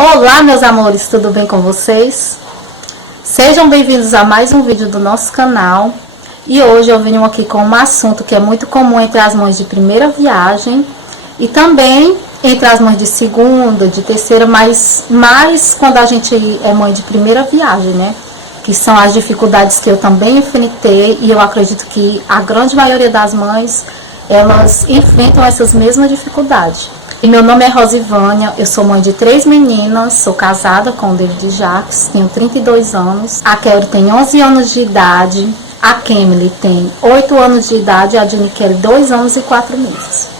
Olá, meus amores, tudo bem com vocês? Sejam bem-vindos a mais um vídeo do nosso canal. E hoje eu venho aqui com um assunto que é muito comum entre as mães de primeira viagem e também entre as mães de segunda, de terceira, mas mais quando a gente é mãe de primeira viagem, né? Que são as dificuldades que eu também enfrentei e eu acredito que a grande maioria das mães, elas enfrentam essas mesmas dificuldades. E meu nome é Rosivânia, eu sou mãe de 3 meninas, sou casada com o David Jacques, tenho 32 anos, a Kelly tem 11 anos de idade, a Kemily tem 8 anos de idade e a Jenny Kelly 2 anos e 4 meses.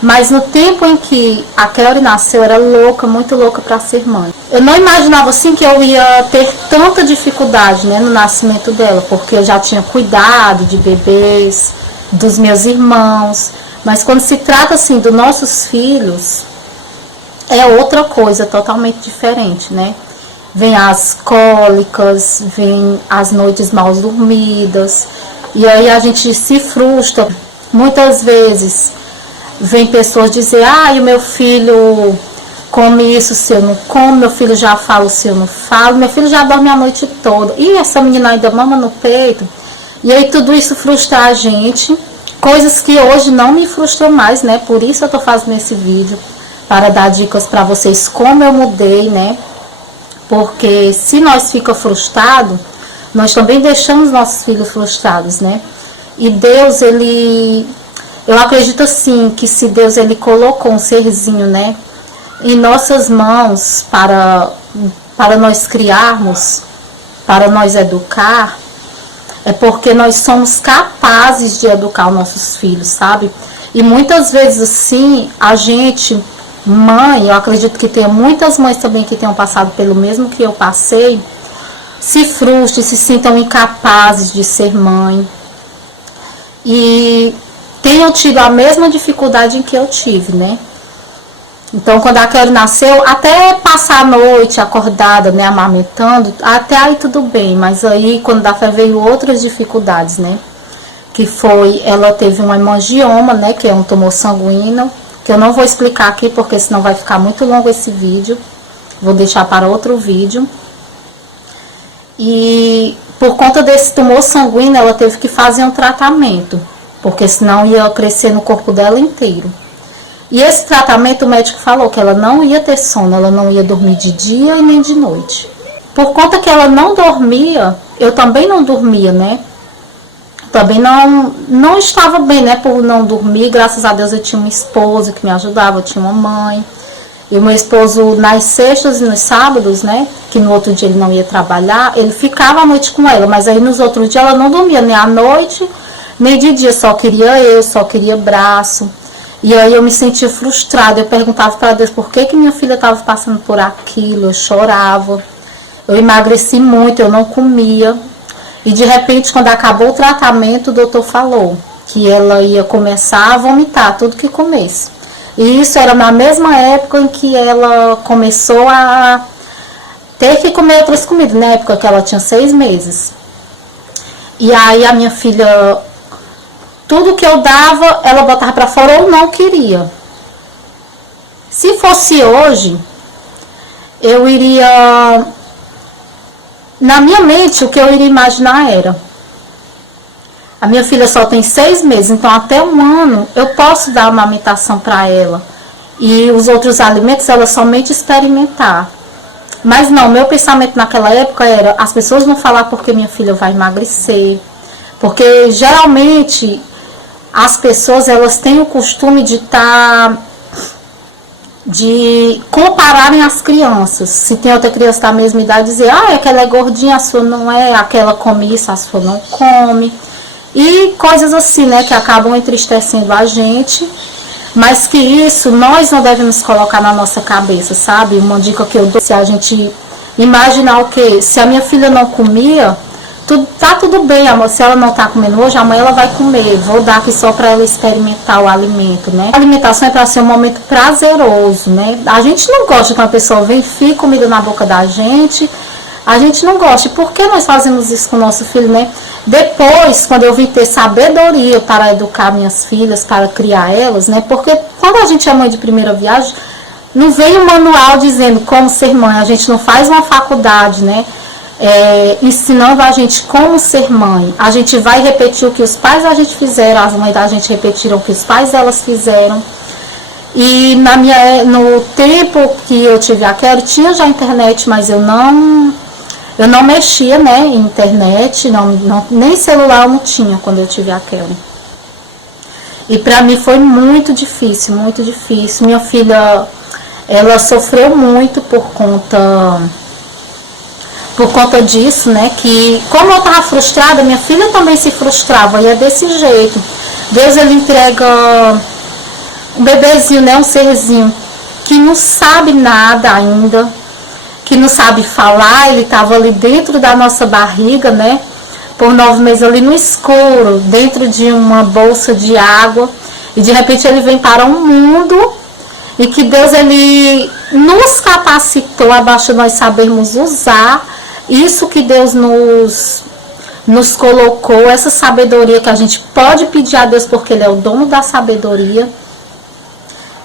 Mas no tempo em que a Kelly nasceu, eu era louca, muito louca para ser mãe. Eu não imaginava assim que eu ia ter tanta dificuldade, né, no nascimento dela, porque eu já tinha cuidado de bebês, dos meus irmãos. Mas quando se trata assim dos nossos filhos, é outra coisa totalmente diferente, né? Vem as cólicas, vem as noites mal dormidas, e aí a gente se frustra. Muitas vezes vem pessoas dizer, o meu filho come isso se eu não como, meu filho já fala se eu não falo, meu filho já dorme a noite toda, e essa menina ainda mama no peito. E aí tudo isso frustra a gente, coisas que hoje não me frustram mais, né? Por isso eu tô fazendo esse vídeo, para dar dicas para vocês como eu mudei, né? Porque se nós ficamos frustrados, nós também deixamos nossos filhos frustrados, né? E Deus, eu acredito assim, que se Deus ele colocou um serzinho, né, em nossas mãos para nós criarmos, para nós educar, é porque nós somos capazes de educar os nossos filhos, sabe? E muitas vezes assim, a gente, mãe, eu acredito que tem muitas mães também que tenham passado pelo mesmo que eu passei, se frustrem, se sintam incapazes de ser mãe. E tenham tido a mesma dificuldade em que eu tive, né? Então, quando a Kelly nasceu, até passar a noite acordada, né, amamentando, até aí tudo bem, mas aí, quando da fé veio outras dificuldades, né? Que foi, ela teve um hemangioma, né, que é um tumor sanguíneo, que eu não vou explicar aqui, porque senão vai ficar muito longo esse vídeo. Vou deixar para outro vídeo. E por conta desse tumor sanguíneo, ela teve que fazer um tratamento, porque senão ia crescer no corpo dela inteiro. E esse tratamento, o médico falou que ela não ia ter sono, ela não ia dormir de dia e nem de noite. Por conta que ela não dormia, eu também não dormia, né? Também não estava bem, né, por não dormir. Graças a Deus eu tinha uma esposa que me ajudava, eu tinha uma mãe. E o meu esposo, nas sextas e nos sábados, né, que no outro dia ele não ia trabalhar, ele ficava à noite com ela, mas aí nos outros dias ela não dormia, nem à noite, nem de dia, só queria braço. E aí eu me sentia frustrada, eu perguntava para Deus por que minha filha estava passando por aquilo, eu chorava. Eu emagreci muito, eu não comia. E de repente, quando acabou o tratamento, o doutor falou que ela ia começar a vomitar tudo que comesse. E isso era na mesma época em que ela começou a ter que comer outras comidas, na época que ela tinha 6 meses. E aí a minha filha, tudo que eu dava, ela botava para fora ou não queria. Se fosse hoje, eu iria... Na minha mente, o que eu iria imaginar era... A minha filha só tem 6 meses, então até 1 ano eu posso dar amamentação para ela. E os outros alimentos, ela somente experimentar. Mas não, meu pensamento naquela época era... As pessoas vão falar porque minha filha vai emagrecer. Porque geralmente... As pessoas, elas têm o costume de compararem as crianças. Se tem outra criança da mesma idade, dizer, aquela é gordinha, a sua não é, aquela come isso, a sua não come. E coisas assim, né, que acabam entristecendo a gente, mas que isso nós não devemos colocar na nossa cabeça, sabe? Uma dica que eu dou, se a gente imaginar o quê? Se a minha filha não comia... Tá tudo bem, amor, se ela não tá comendo hoje, amanhã ela vai comer, vou dar aqui só para ela experimentar o alimento, né? A alimentação é para ser um momento prazeroso, né? A gente não gosta quando a pessoa vem, fica comida na boca da gente, A gente não gosta. E por que nós fazemos isso com o nosso filho, né? Depois, quando eu vim ter sabedoria para educar minhas filhas, para criar elas, né? Porque quando a gente é mãe de primeira viagem, não vem um manual dizendo como ser mãe. A gente não faz uma faculdade, né? Ensinando a gente como ser mãe. A gente vai repetir o que os pais da gente fizeram, as mães da gente repetiram o que os pais delas fizeram. E no tempo que eu tive a Kelly, tinha já internet, mas eu não mexia, né, em internet, nem celular eu não tinha quando eu tive a Kelly. E pra mim foi muito difícil, muito difícil. Minha filha, ela sofreu muito por conta disso, né, que como eu tava frustrada, minha filha também se frustrava, e é desse jeito. Deus, ele entrega um bebezinho, né, um serzinho que não sabe nada ainda, que não sabe falar. Ele estava ali dentro da nossa barriga, né, por 9 meses ali no escuro, dentro de uma bolsa de água, e de repente ele vem para um mundo, e que Deus, ele nos capacitou, abaixo de nós sabermos usar isso que Deus nos colocou, essa sabedoria que a gente pode pedir a Deus, porque ele é o dono da sabedoria.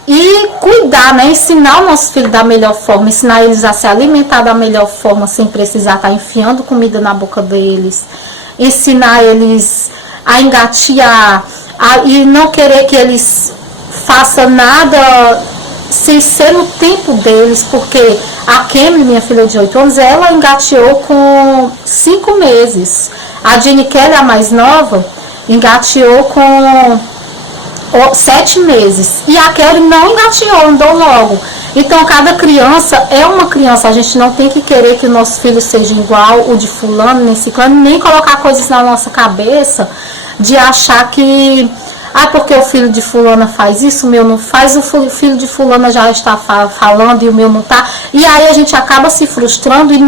E cuidar, né? Ensinar o nosso filho da melhor forma, ensinar eles a se alimentar da melhor forma, sem precisar estar enfiando comida na boca deles. Ensinar eles a engatear, e não querer que eles façam nada sem ser no tempo deles, porque a Kemily, minha filha de 8 anos, ela engateou com 5 meses. A Jenny Kelly, a mais nova, engateou com 7 meses. E a Kelly não engateou, andou logo. Então, cada criança é uma criança. A gente não tem que querer que o nosso filho seja igual o de fulano, nem ciclano, nem colocar coisas na nossa cabeça de achar que porque o filho de fulana faz isso, o meu não faz, o filho de fulana já está falando e o meu não está. E aí a gente acaba se frustrando e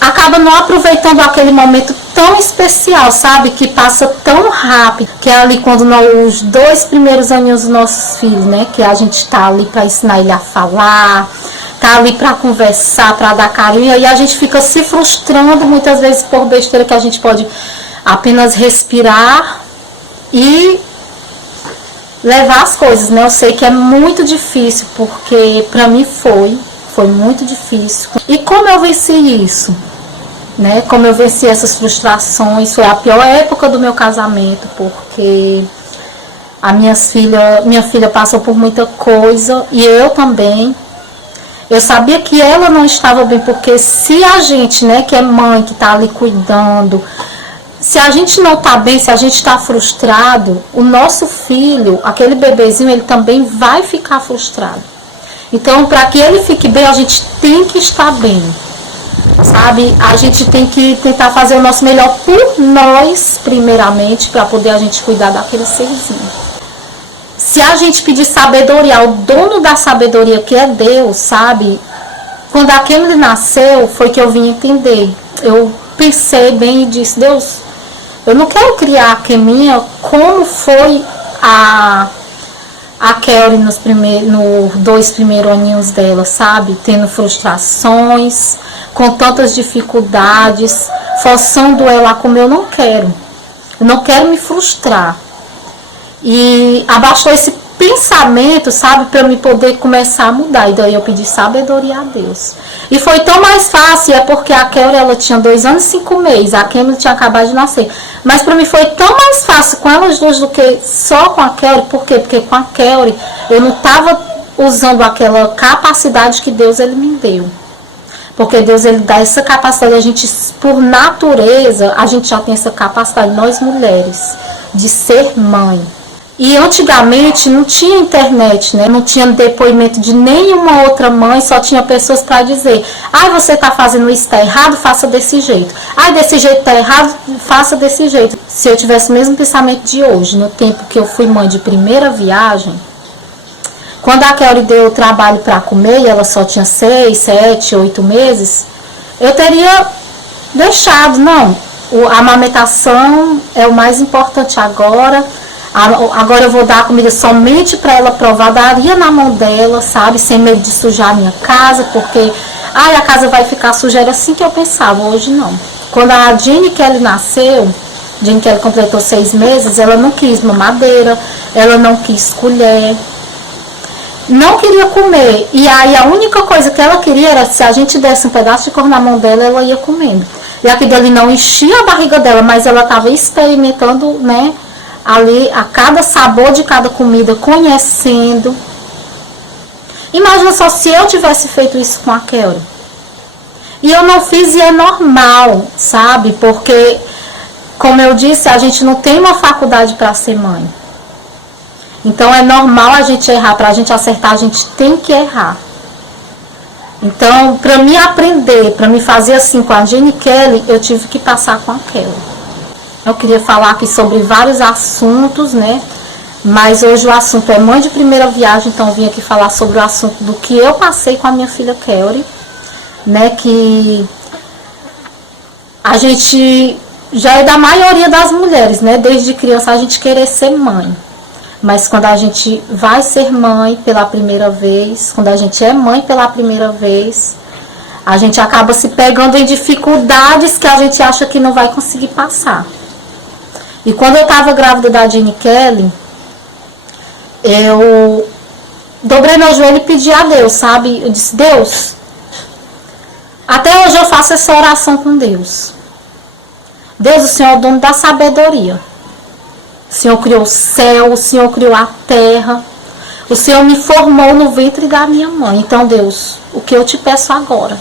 acaba não aproveitando aquele momento tão especial, sabe? Que passa tão rápido, que é ali quando os 2 primeiros aninhos dos nossos filhos, né? Que a gente tá ali para ensinar ele a falar, tá ali para conversar, para dar carinho, e a gente fica se frustrando muitas vezes por besteira que a gente pode apenas respirar e levar as coisas, né? Eu sei que é muito difícil, porque para mim foi muito difícil. E como eu venci isso? Né? Como eu venci essas frustrações? Foi a pior época do meu casamento, porque minha filha passou por muita coisa, e eu também. Eu sabia que ela não estava bem, porque se a gente, né, que é mãe, que está ali cuidando, se a gente não está bem, se a gente está frustrado, o nosso filho, aquele bebezinho, ele também vai ficar frustrado. Então, para que ele fique bem, a gente tem que estar bem, sabe? A gente tem que tentar fazer o nosso melhor por nós, primeiramente, para poder a gente cuidar daquele serzinho. Se a gente pedir sabedoria ao dono da sabedoria, que é Deus, sabe? Quando a Kemily nasceu, foi que eu vim entender. Eu pensei bem e disse, Deus, eu não quero criar a Keminha como foi a Kelly nos 2 primeiros aninhos dela, sabe? Tendo frustrações, com tantas dificuldades, forçando ela a comer. Eu não quero me frustrar. E abaixou esse pensamento, sabe, para eu me poder começar a mudar. E daí eu pedi sabedoria a Deus. E foi tão mais fácil, é porque a Kelly, ela tinha 2 anos e 5 meses, a Kemily tinha acabado de nascer. Mas para mim foi tão mais fácil com elas duas do que só com a Kelly. Por quê? Porque com a Kelly eu não estava usando aquela capacidade que Deus, ele me deu. Porque Deus, ele dá essa capacidade, a gente, por natureza, a gente já tem essa capacidade, nós mulheres, de ser mãe. E antigamente não tinha internet, né? Não tinha depoimento de nenhuma outra mãe, só tinha pessoas para dizer, você está fazendo isso, está errado, faça desse jeito. Desse jeito está errado, faça desse jeito. Se eu tivesse o mesmo pensamento de hoje, no tempo que eu fui mãe de primeira viagem, quando a Kelly deu o trabalho para comer, e ela só tinha 6, 7, 8 meses, eu teria deixado, não, a amamentação é o mais importante agora. Agora eu vou dar a comida somente para ela provar, daria na mão dela, sabe, sem medo de sujar a minha casa, porque ai, a casa vai ficar suja, era assim que eu pensava, hoje não. Quando a Jeanne Kelly nasceu, Jeanne Kelly completou 6 meses, ela não quis mamadeira, ela não quis colher, não queria comer. E aí a única coisa que ela queria era, se a gente desse um pedaço de cor na mão dela, ela ia comendo. E aquilo ali não enchia a barriga dela, mas ela estava experimentando, né, ali a cada sabor de cada comida, conhecendo. Imagina só se eu tivesse feito isso com a Kelly. E eu não fiz, e é normal, sabe? Porque, como eu disse, a gente não tem uma faculdade para ser mãe. Então é normal a gente errar. Para a gente acertar, a gente tem que errar. Então, para me aprender, para me fazer assim com a Jeanne Kelly, eu tive que passar com a Kelly. Eu queria falar aqui sobre vários assuntos, né? Mas hoje o assunto é mãe de primeira viagem, então eu vim aqui falar sobre o assunto do que eu passei com a minha filha Kelly, né? Que a gente já é da maioria das mulheres, né? Desde criança a gente querer ser mãe. Mas quando a gente vai ser mãe pela primeira vez, quando a gente é mãe pela primeira vez, a gente acaba se pegando em dificuldades que a gente acha que não vai conseguir passar. E quando eu estava grávida da Jeanne Kelly, eu dobrei meu joelho e pedi a Deus, sabe? Eu disse, Deus, até hoje eu faço essa oração com Deus. Deus, o Senhor é o dono da sabedoria. O Senhor criou o céu, o Senhor criou a terra. O Senhor me formou no ventre da minha mãe. Então, Deus, o que eu te peço agora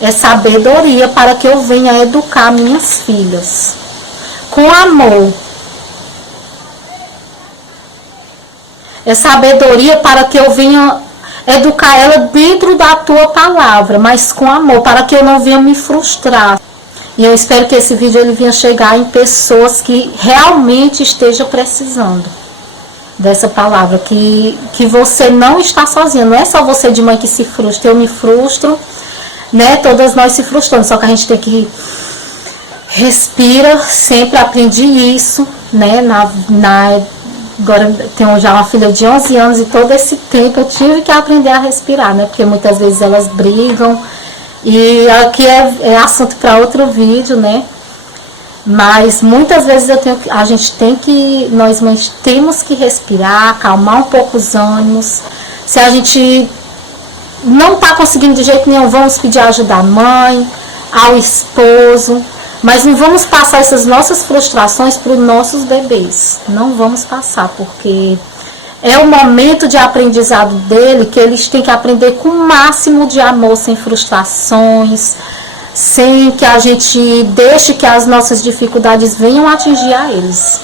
é sabedoria para que eu venha educar minhas filhas com amor. É sabedoria para que eu venha educar ela dentro da tua palavra, mas com amor, para que eu não venha me frustrar. E eu espero que esse vídeo ele venha chegar em pessoas que realmente estejam precisando dessa palavra, que você não está sozinha. Não é só você de mãe que se frustra, eu me frustro, né? Todas nós se frustramos, só que a gente tem que respira, sempre aprendi isso, né? Agora tenho já uma filha de 11 anos e todo esse tempo eu tive que aprender a respirar, né? Porque muitas vezes elas brigam. E aqui é assunto para outro vídeo, né? Mas muitas vezes nós mães temos que respirar, acalmar um pouco os ânimos. Se a gente não está conseguindo de jeito nenhum, vamos pedir ajuda à mãe, ao esposo. Mas não vamos passar essas nossas frustrações para os nossos bebês. Não vamos passar, porque é o momento de aprendizado dele, que eles têm que aprender com o máximo de amor, sem frustrações, sem que a gente deixe que as nossas dificuldades venham atingir a eles.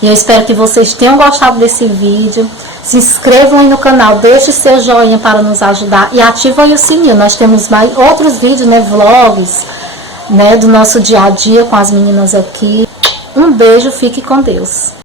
E eu espero que vocês tenham gostado desse vídeo. Se inscrevam aí no canal, deixe seu joinha para nos ajudar e ativem aí o sininho. Nós temos mais outros vídeos, né, vlogs, né, do nosso dia a dia com as meninas aqui. Um beijo, fique com Deus.